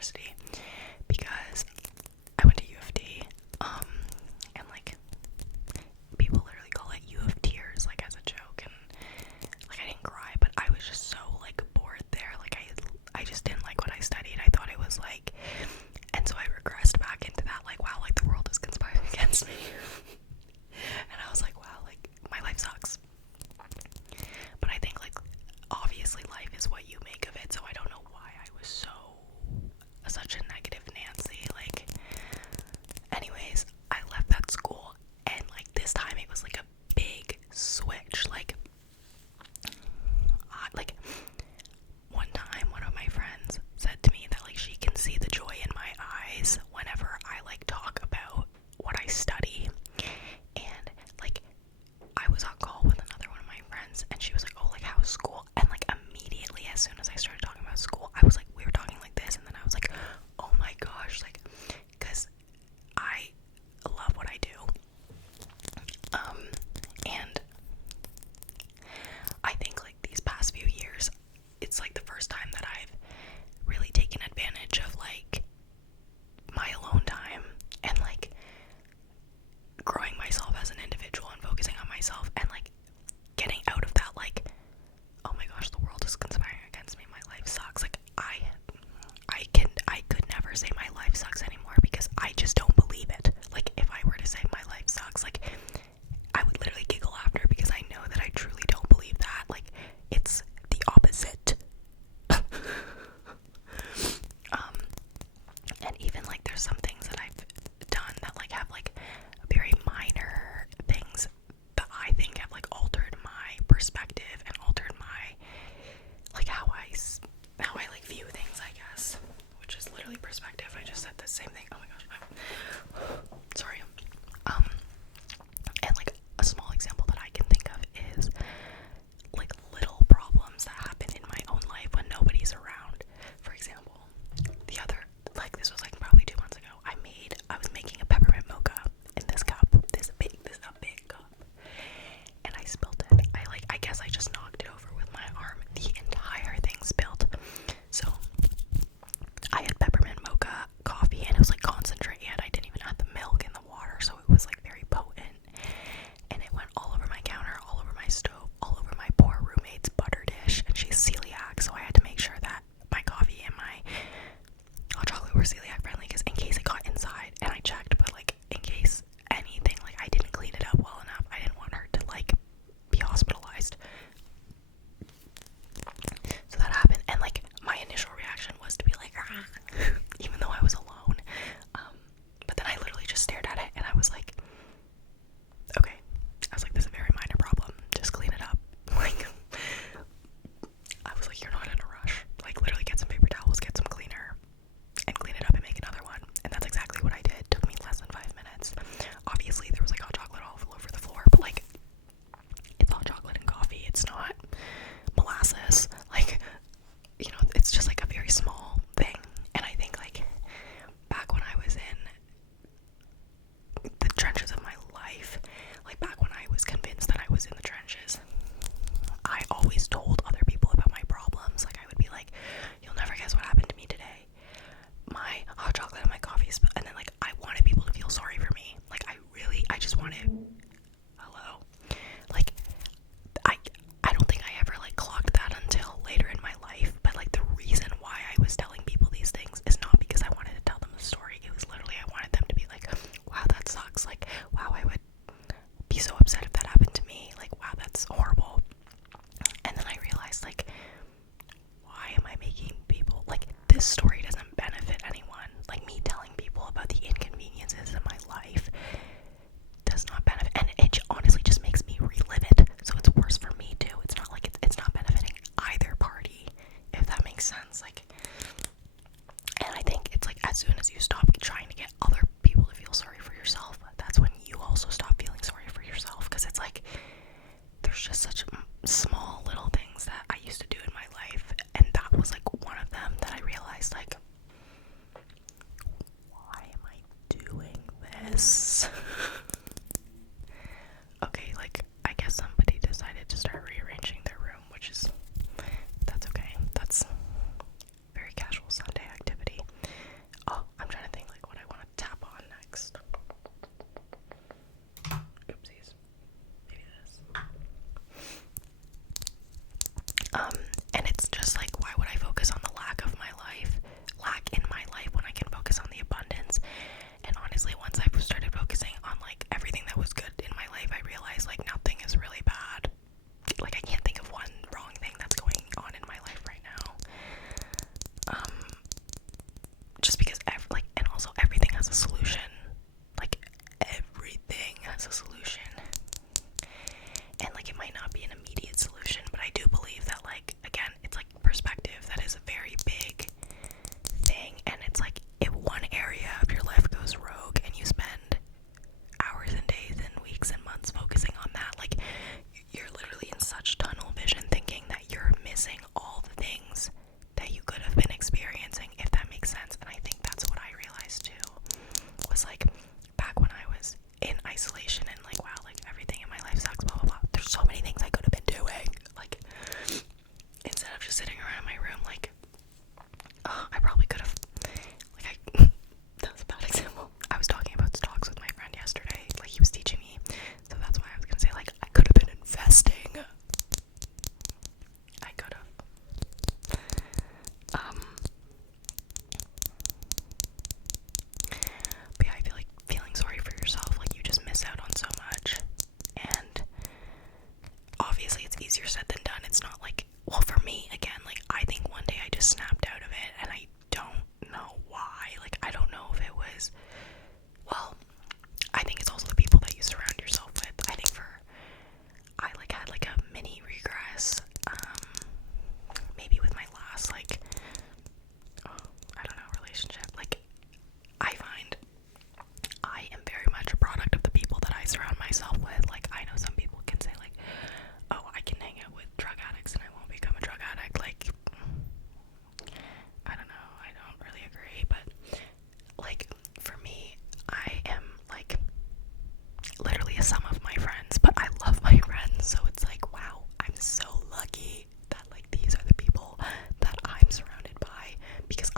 university because I went to U of T, and like people literally call it U of Tears, like as a joke, and like I didn't cry, but I was just so like bored there. Like I just didn't like what I studied. I thought it was like, and so I regressed back into that, like, wow, like the world is conspiring against me. And I was like, wow, like my life sucks. But I think like obviously life is what you make of it, so I don't know why I was such a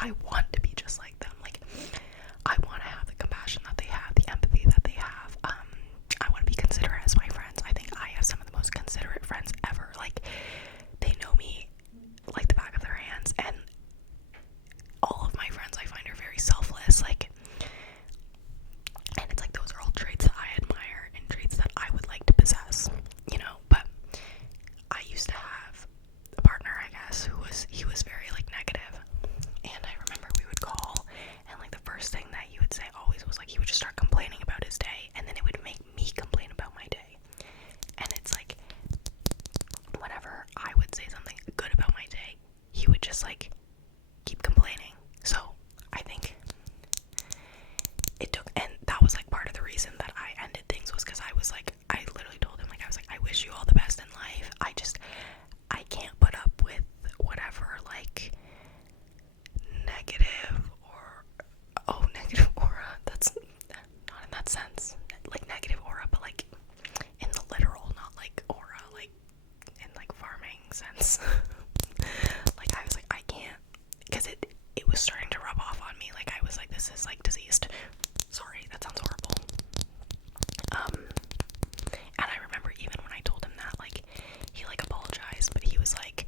I want to be just like them. Like, I want to have the compassion that they have, the empathy that they have. I want to be considerate as my friends. I think I have some of the most considerate friends ever. Like, they know me like the back of their hands, and all of my friends I find are very selfless. Like, and it's like those are all traits that I admire and traits that I would like to possess, you know. But I used to have a partner, I guess, he was very like negative. And I remember we would call, and like the first thing that he would say always was like he would just start complaining about his day, and then it would make me complain about my day. And it's like whenever I would say something good about my day, he would just like keep complaining. So I think it took, and that was like part of the reason that I ended things, was because I was like, I literally told him, like, I was like, I wish you all the best in life. I can't put up with whatever like negative or negative aura. That's not in that sense, like negative aura, but like in the literal, not like aura, like in like farming sense. Like I was like, I can't, because it was starting to rub off on me. Like I was like, this is like diseased. Sorry, that sounds horrible. And I remember even when I told him that, like, he like apologized, but he was like,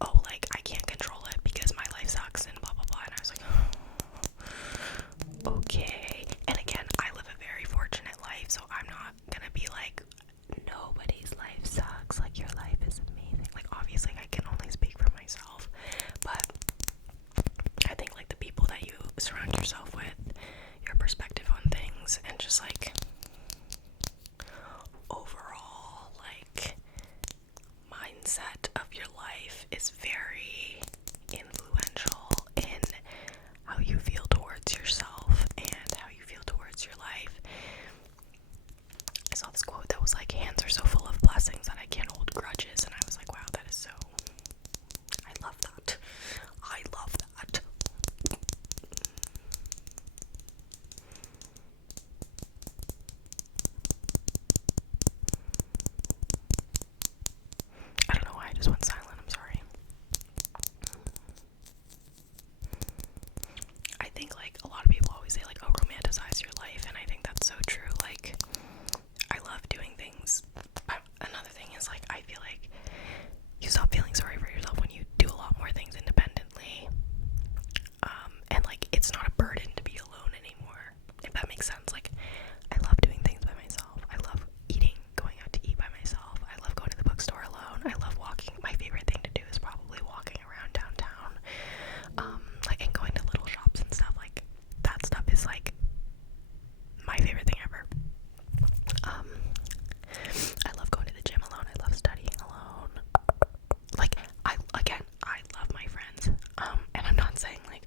oh, like I can't control it because my life sucks and blah blah blah. And I was like, oh, okay. And again, I live a very fortunate life, so I'm not gonna be like, nobody's life sucks, like your life is amazing. Like obviously I can only speak for myself, but I think like the people that you surround yourself with, your perspective on things, and just like overall like mindset of your life is very influential in how you feel towards yourself and how you feel towards your life. I saw this quote that was like, hands are so full of blessings that I can't hold grudges, and I was like, wow, that is so, I love that. I love that. I don't know why I just went silent, I'm sorry. I think like a lot of people always say like, oh, romanticize your life, and I think that's so true. Like, I love doing things, but another thing is like, I feel like you stop feeling sorry for yourself when you do a lot more things independently, and like it's not a burden to be alone anymore, if that makes sense. Like, I love doing things by myself. I love eating, going out to eat by myself. I love going to the bookstore alone. I love walking. My favorite thing to do is probably walking around downtown, like, and going to little shops and stuff. Like, that stuff is like my favorite thing ever. I love going to the gym alone. I love studying alone. Like, I love my friends. And I'm not saying like